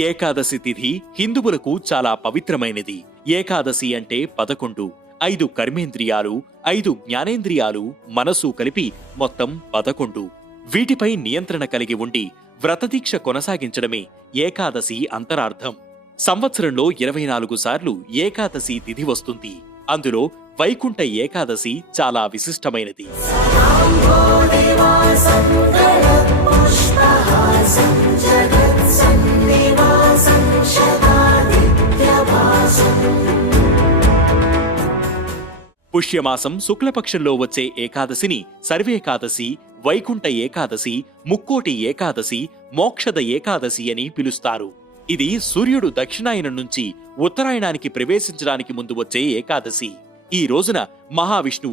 ఏకాదశి తిథి హిందువులకు చాలా పవిత్రమైనది. ఏకాదశి అంటే 11. 5 కర్మేంద్రియాలు, 5 జ్ఞానేంద్రియాలు, మనసు కలిపి మొత్తం 11. వీటిపై నియంత్రణ కలిగి ఉండి వ్రతదీక్ష కొనసాగించడమే ఏకాదశి అంతరార్థం. సంవత్సరంలో 24 సార్లు ఏకాదశి తిథి వస్తుంది. అందులో వైకుంఠ ఏకాదశి చాలా విశిష్టమైనది. పుష్యమాసం శుక్లపక్షంలో వచ్చే ఏకాదశిని సర్వేకాదశి, వైకుంఠ ఏకాదశి, ముక్కోటి ఏకాదశి, మోక్షద ఏకాదశి అని పిలుస్తారు. ఇది సూర్యుడు దక్షిణాయనం నుంచి ఉత్తరాయణానికి ప్రవేశించడానికి ముందు వచ్చే ఏకాదశి. ఈ రోజున మహావిష్ణువు